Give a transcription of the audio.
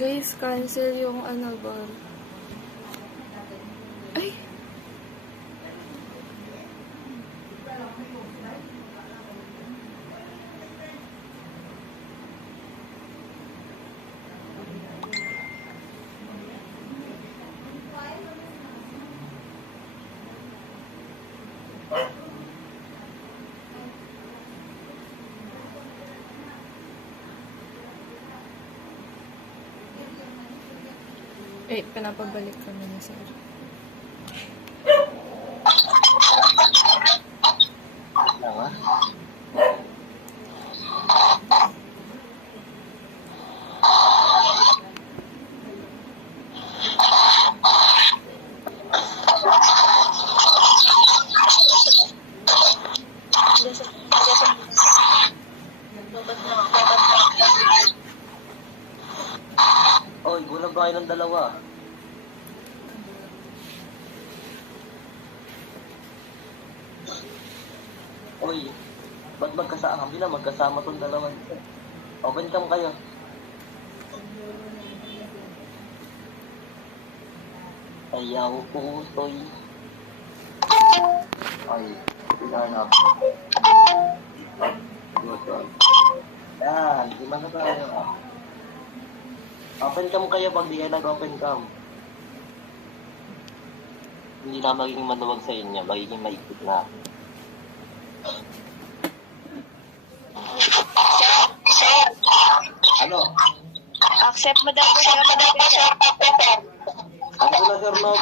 Guys, cancel yung ano ba? Ay! Eh, pinapabalik kami ni sir. Lang, Oy, gulang ba kayo ng dalawa? Oy, ba't magkasama? Hindi na magkasama tong dalawa. Open cam kayo. Ayaw ko, toy. Ay, pinanap. Good. Yan, gimana tayo? Open cam kayo pag di kayo nag-open cam. Hindi na magiging maluwag sa inyo, magiging maikot na. Ano? Accept mo daw po, sir. Ano na, Sir Nob?